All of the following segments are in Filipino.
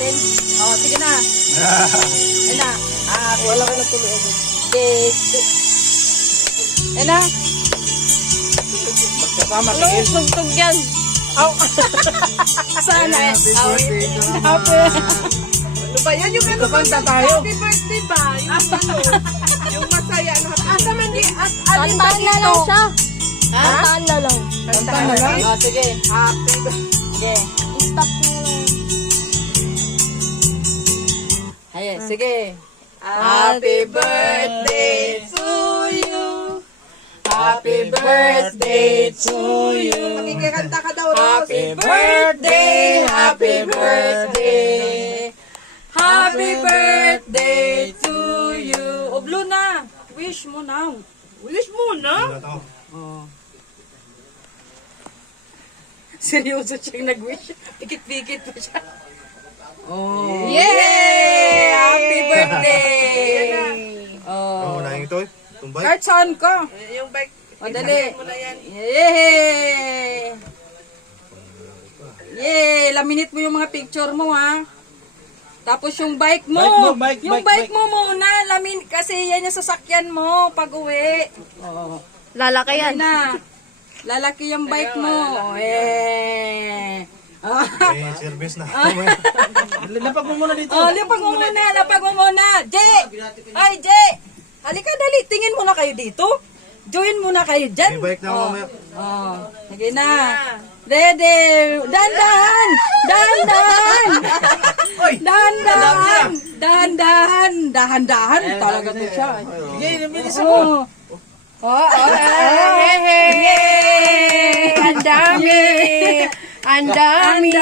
natin. Oh, sige na. Ayun na. Wala ka na tuloy. Okay. Ayun na. Magkasama Ano, tugtog yan. Aw. Sana. Happy. Ano ba yan? Yung ano ba? Happy birthday ba? Yung ano? Yung masaya na happy Asa man di at alin ba Kantaan na lang dito? siya. Ha? Kantaan na lang. Kantaan na lang? Oh, sige. Happy birthday. Sige. I-stop na lang. Ayan, sige. Happy birthday to you. Happy birthday to you. Makikanta ka daw, Rose. Happy birthday, happy birthday. Happy birthday to you. O, Blue na. Wish mo now. Wish mo na. Oh. Seryoso siyang nag-wish. Pikit-pikit pa siya. Oh. Yay! Happy birthday! Oh, Oh. unahin ito eh. Tumbay. Kahit saan ka. Yung bike. O, dali. Mo na yan. Yay! Yay! Laminate mo yung mga picture mo, ha? Tapos yung bike mo. Yung bike mo muna. Kasi yan yung sasakyan mo pag uwi. Oo. Lalaki yan. Yan na. Lalaki yung bike mo. Eh. May service na. Lapag mo muna dito. Oh, lapag mo muna. Lapag mo muna. Jay! Ay, Jay! Halika, dali. Tingin muna kayo dito. Join muna kayo dyan. May bike na ako mamaya. Oh, sige na. Ready. Dahan-dahan. Dahan-dahan. Dahan-dahan. Dahan-dahan. Dahan-dahan. Talaga to siya. Sige, nabilis Oh. Oh, yay! Ang dami. Ang dami.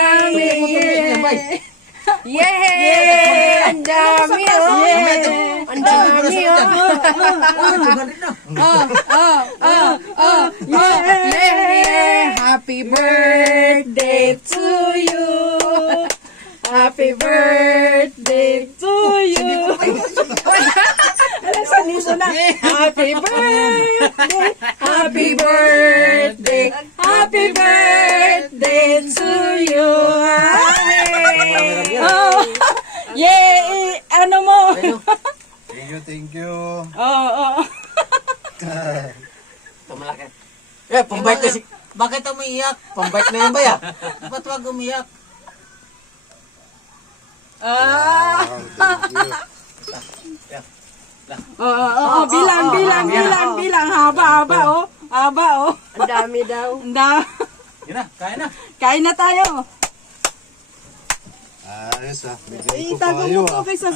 Yay! Ang dami. Ang dami. Yay! Happy birthday to you. Happy birthday to you. Saniso na. Happy birthday. Happy birthday. Happy birthday to you. Oh. Yay! Ano mo? Thank you. Oo. Malaki. Eh, pambait kasi. Bakit umiiyak? Pambait na yan ba ya? Ba't wag umiyak? Ah. Thank you. Oo, bilang. Haba, oh. Haba, oh. Ang dami daw. Yun na, kaya na. Kain na tayo. Ayos ah. Bigay ko pa Itago kayo mo ah. to kaysa